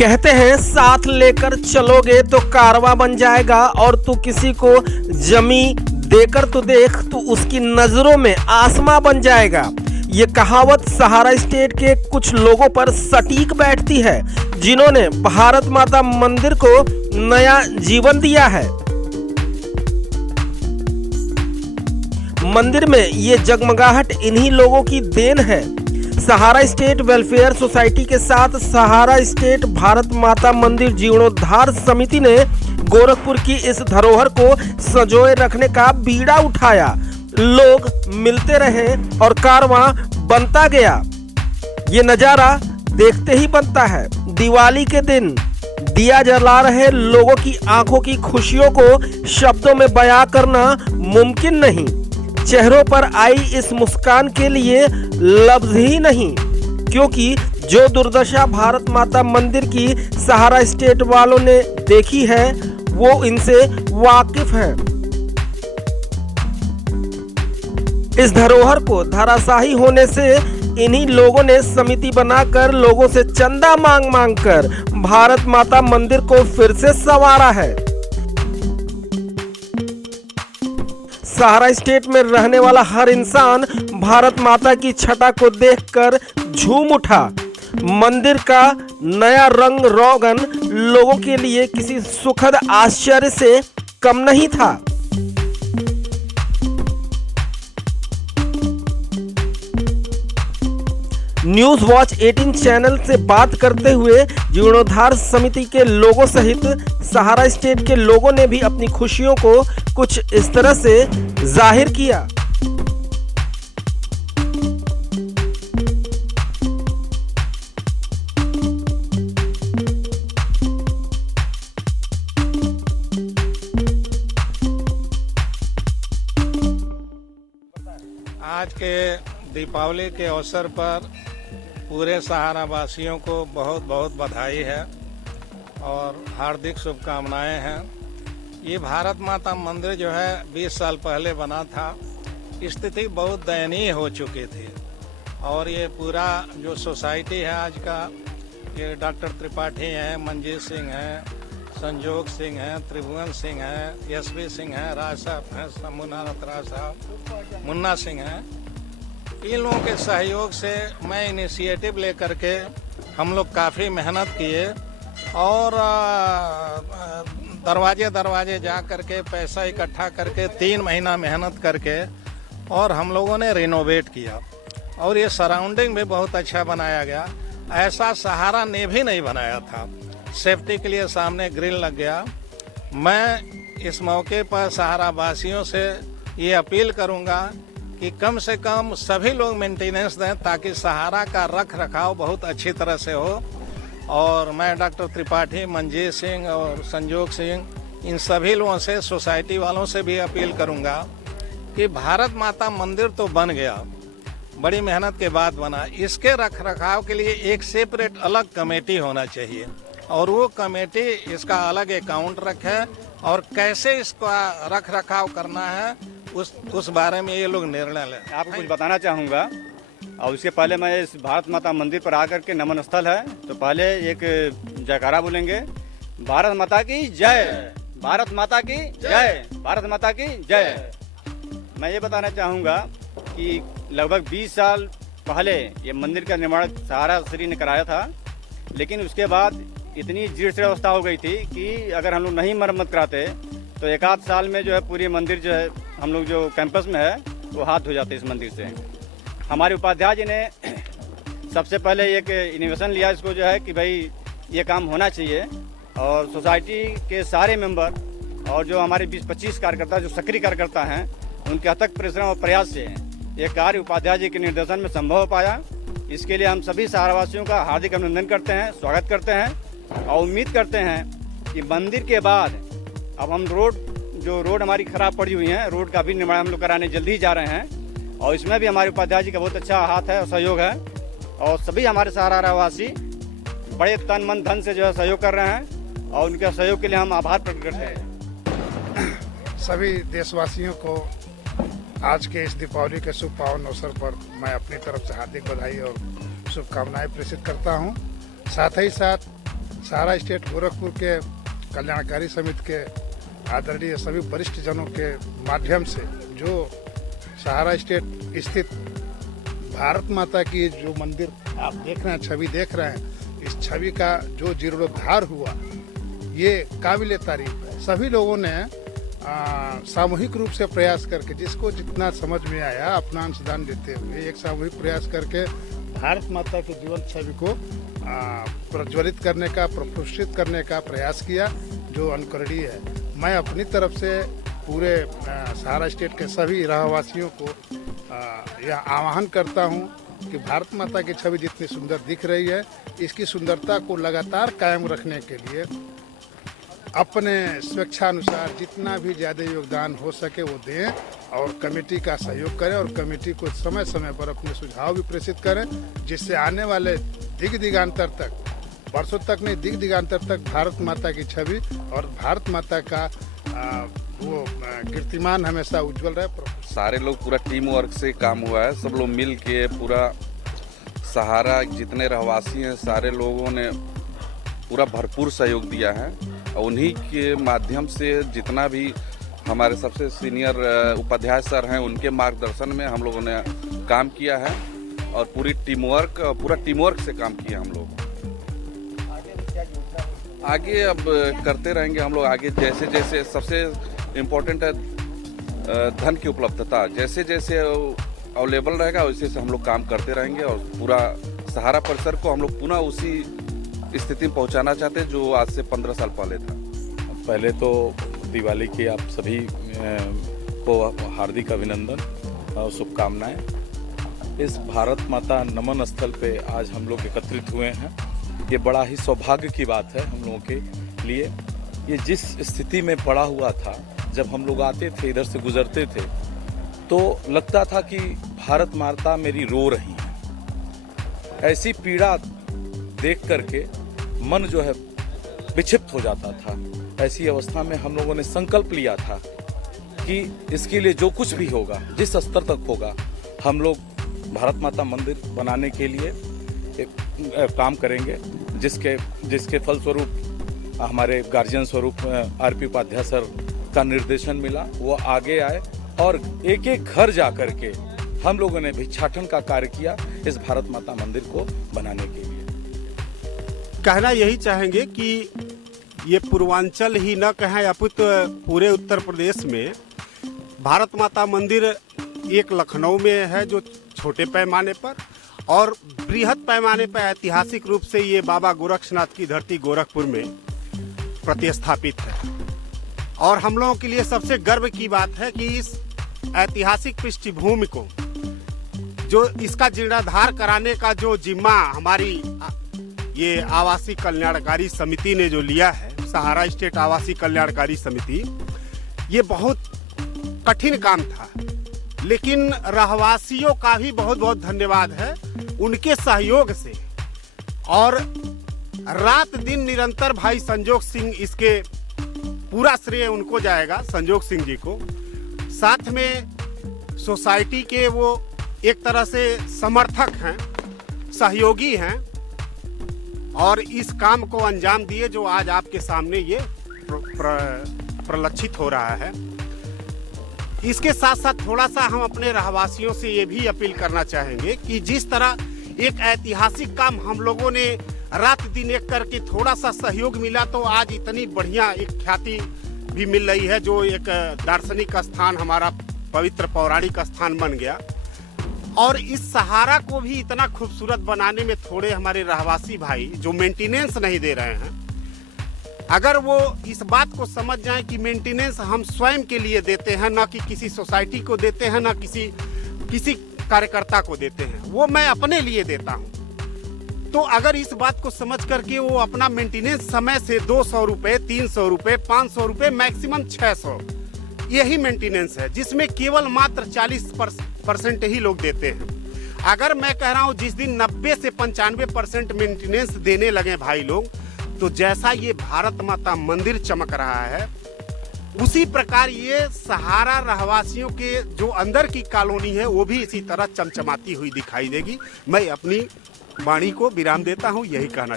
कहते हैं साथ लेकर चलोगे तो कारवां बन जाएगा और तू किसी को जमी देकर तो देख, तू उसकी नजरों में आसमां बन जाएगा। ये कहावत सहारा स्टेट के कुछ लोगों पर सटीक बैठती है, जिन्होंने भारत माता मंदिर को नया जीवन दिया है। मंदिर में ये जगमगाहट इन्हीं लोगों की देन है। सहारा स्टेट वेलफेयर सोसाइटी के साथ सहारा स्टेट भारत माता मंदिर जीर्णोद्धार समिति ने गोरखपुर की इस धरोहर को संजोए रखने का बीड़ा उठाया। लोग मिलते रहे और कारवां बनता गया। ये नज़ारा देखते ही बनता है। दिवाली के दिन दिया जला रहे लोगों की आंखों की खुशियों को शब्दों में बयां करना मुमकिन नहीं। चेहरों पर आई इस मुस्कान के लिए लफ्ज ही नहीं, क्योंकि जो दुर्दशा भारत माता मंदिर की सहारा स्टेट वालों ने देखी है वो इनसे वाकिफ हैं। इस धरोहर को धराशायी होने से इन्हीं लोगों ने समिति बनाकर लोगों से चंदा मांग मांग कर भारत माता मंदिर को फिर से संवारा है। सहारा स्टेट में रहने वाला हर इंसान भारत माता की छटा को देखकर झूम उठा। मंदिर का नया रंग रोगन लोगों के लिए किसी सुखद आश्चर्य से कम नहीं था। न्यूज वॉच 18 चैनल से बात करते हुए जीर्णोद्धार समिति के लोगों सहित सहारा स्टेट के लोगों ने भी अपनी खुशियों को कुछ इस तरह से जाहिर किया। आज के दीपावली के अवसर पर पूरे सहारा वासियों को बहुत बहुत बधाई है और हार्दिक शुभकामनाएं हैं। ये भारत माता मंदिर जो है 20 साल पहले बना था। स्थिति बहुत दयनीय हो चुकी थी और ये पूरा जो सोसाइटी है आज का, ये डॉक्टर त्रिपाठी हैं, मंजीत सिंह हैं, संजोग सिंह हैं, त्रिभुवन सिंह हैं, एसपी सिंह हैं, राज साहब हैं, शंभुनाथ राज साहब, मुन्ना सिंह हैं। इन लोगों के सहयोग से मैं इनिशिएटिव लेकर के हम लोग काफ़ी मेहनत किए और दरवाजे जा करके पैसा इकट्ठा करके 3 महीना मेहनत करके और हम लोगों ने रिनोवेट किया और ये सराउंडिंग भी बहुत अच्छा बनाया गया। ऐसा सहारा ने भी नहीं बनाया था। सेफ्टी के लिए सामने ग्रिल लग गया। मैं इस मौके पर सहारा वासियों से ये अपील करूँगा कि कम से कम सभी लोग मेंटेनेंस दें ताकि सहारा का रख रखाव बहुत अच्छी तरह से हो। और मैं डॉक्टर त्रिपाठी, मंजीत सिंह और संजोग सिंह, इन सभी लोगों से, सोसाइटी वालों से भी अपील करूंगा कि भारत माता मंदिर तो बन गया, बड़ी मेहनत के बाद बना, इसके रख रखाव के लिए एक सेपरेट अलग कमेटी होना चाहिए और वो कमेटी इसका अलग अकाउंट रखे और कैसे इसका रख रखाव करना है उस बारे में ये लोग निर्णय लें। आपको कुछ बताना चाहूँगा और उसके पहले मैं इस भारत माता मंदिर पर आकर के नमन स्थल है तो पहले एक जयकारा बोलेंगे, भारत माता की जय, भारत माता की जय, भारत माता की जय। मैं ये बताना चाहूँगा कि लगभग 20 साल पहले ये मंदिर का निर्माण सहारा श्री ने कराया था, लेकिन उसके बाद इतनी जीर्ण अवस्था हो गई थी कि अगर हम लोग नहीं मरम्मत कराते तो 1 साल में जो है पूरी मंदिर जो है हम लोग जो कैंपस में है वो हाथ धो जाते इस मंदिर से। हमारे उपाध्याय जी ने सबसे पहले एक इनोवेशन लिया इसको जो है कि भाई ये काम होना चाहिए और सोसाइटी के सारे मेंबर और जो हमारे 20-25 कार्यकर्ता जो सक्रिय कार्यकर्ता हैं उनके अथक परिश्रम और प्रयास से ये कार्य उपाध्याय जी के निर्देशन में संभव हो पाया। इसके लिए हम सभी सहारावासियों का हार्दिक अभिनंदन करते हैं, स्वागत करते हैं और उम्मीद करते हैं कि मंदिर के बाद अब हम रोड हमारी खराब पड़ी हुई है, रोड का भी निर्माण हम लोग कराने जल्दी ही जा रहे हैं और इसमें भी हमारे उपाध्याय जी का बहुत अच्छा हाथ है और सहयोग है और सभी हमारे सहारा वासी बड़े तन मन धन से जो है सहयोग कर रहे हैं और उनके सहयोग के लिए हम आभार प्रकट करते हैं। सभी देशवासियों को आज के इस दीपावली के शुभ पावन अवसर पर मैं अपनी तरफ से हार्दिक बधाई और शुभकामनाएं प्रेषित करता हूं। साथ ही साथ सहारा स्टेट गोरखपुर के कल्याणकारी समिति के आदरणीय सभी वरिष्ठ जनों के माध्यम से जो सहारा स्टेट स्थित भारत माता की जो मंदिर आप देख रहे हैं, छवि देख रहे हैं, इस छवि का जो जीर्णोद्धार हुआ ये काबिले तारीफ है। सभी लोगों ने सामूहिक रूप से प्रयास करके, जिसको जितना समझ में आया अपना अंशदान देते हुए एक सामूहिक प्रयास करके भारत माता की जीवन छवि को प्रज्वलित करने का, प्रफुल्लित करने का प्रयास किया, जो अनुकरणीय है। मैं अपनी तरफ से पूरे सहारा स्टेट के सभी रहवासियों को यह आह्वान करता हूं कि भारत माता की छवि जितनी सुंदर दिख रही है, इसकी सुंदरता को लगातार कायम रखने के लिए अपने स्वेच्छानुसार जितना भी ज़्यादा योगदान हो सके वो दें और कमेटी का सहयोग करें और कमेटी को समय समय पर अपने सुझाव भी प्रेषित करें, जिससे आने वाले दिग-दिगांतर तक, वर्षों तक नहीं, दिग-दिगांतर तक भारत माता की छवि और भारत माता का वो कीर्तिमान हमेशा उज्जवल रहे। सारे लोग पूरा टीम वर्क से काम हुआ है, सब लोग मिल के पूरा सहारा जितने रहवासी हैं सारे लोगों ने पूरा भरपूर सहयोग दिया है और उन्हीं के माध्यम से जितना भी हमारे सबसे सीनियर उपाध्याय सर हैं उनके मार्गदर्शन में हम लोगों ने काम किया है और पूरा टीम वर्क से काम किया हम लोग। आगे अब करते रहेंगे हम लोग। आगे जैसे जैसे सबसे इम्पोर्टेंट है धन की उपलब्धता, जैसे जैसे अवेलेबल रहेगा वैसे से हम लोग काम करते रहेंगे और पूरा सहारा परिसर को हम लोग पुनः उसी स्थिति में पहुंचाना चाहते हैं जो आज से 15 साल पहले था। पहले तो दिवाली की आप सभी को हार्दिक अभिनंदन और शुभकामनाएं। इस भारत माता नमन स्थल पे आज हम लोग एकत्रित हुए हैं, ये बड़ा ही सौभाग्य की बात है हम लोगों के लिए। ये जिस स्थिति में पड़ा हुआ था, जब हम लोग आते थे, इधर से गुजरते थे, तो लगता था कि भारत माता मेरी रो रही है। ऐसी पीड़ा देख करके मन जो है विक्षिप्त हो जाता था। ऐसी अवस्था में हम लोगों ने संकल्प लिया था कि इसके लिए जो कुछ भी होगा, जिस स्तर तक होगा, हम लोग भारत माता मंदिर बनाने के लिए काम करेंगे, जिसके फलस्वरूप हमारे गार्जियन स्वरूप आरपी उपाध्याय सर का निर्देशन मिला। वो आगे आए और एक एक घर जा करके हम लोगों ने भिक्षाटन का कार्य किया इस भारत माता मंदिर को बनाने के लिए। कहना यही चाहेंगे कि ये पूर्वांचल ही न कहें अपितु पूरे उत्तर प्रदेश में भारत माता मंदिर एक लखनऊ में है जो छोटे पैमाने पर, और बृहद पैमाने पर ऐतिहासिक रूप से ये बाबा गोरक्षनाथ की धरती गोरखपुर में प्रतिस्थापित है। और हम लोगों के लिए सबसे गर्व की बात है कि इस ऐतिहासिक पृष्ठभूमि को, जो इसका जीर्णोद्धार कराने का जो जिम्मा हमारी ये आवासीय कल्याणकारी समिति ने जो लिया है, सहारा स्टेट आवासीय कल्याणकारी समिति, ये बहुत कठिन काम था, लेकिन रहवासियों का भी बहुत बहुत धन्यवाद है उनके सहयोग से। और रात दिन निरंतर भाई संजोग सिंह, इसके पूरा श्रेय उनको जाएगा, संजोग सिंह जी को। साथ में सोसाइटी के वो एक तरह से समर्थक हैं, सहयोगी हैं और इस काम को अंजाम दिए जो आज आपके सामने ये प्रलक्षित हो रहा है। इसके साथ साथ थोड़ा सा हम अपने रहवासियों से ये भी अपील करना चाहेंगे कि जिस तरह एक ऐतिहासिक काम हम लोगों ने रात दिन एक करके थोड़ा सा सहयोग मिला, तो आज इतनी बढ़िया एक ख्याति भी मिल रही है, जो एक दार्शनिक स्थान, हमारा पवित्र पौराणिक स्थान बन गया। और इस सहारा को भी इतना खूबसूरत बनाने में थोड़े हमारे रहवासी भाई जो मेंटेनेंस नहीं दे रहे हैं, अगर वो इस बात को समझ जाएं कि मेंटेनेंस हम स्वयं के लिए देते हैं, ना कि किसी सोसाइटी को देते हैं, ना किसी कार्यकर्ता को देते हैं, वो मैं अपने लिए देता हूं। तो अगर इस बात को समझ करके वो अपना मेंटेनेंस समय से 200 रुपए, 300 रुपए, 500 रुपए, मैक्सिमम 600, यही मेंटेनेंस है, जिसमें केवल मात्र 40% ही लोग देते हैं। अगर मैं कह रहा हूं जिस दिन 90 से 95% मेंटेनेंस देने लगे भाई लोग, तो जैसा ये भारत माता मंदिर चमक रहा है, उसी प्रकार ये सहारा रहवासियों के जो अंदर की कॉलोनी है वो भी इसी तरह चमचमाती हुई दिखाई देगी। मैं अपनी वाणी को विराम देता हूं, यही कहना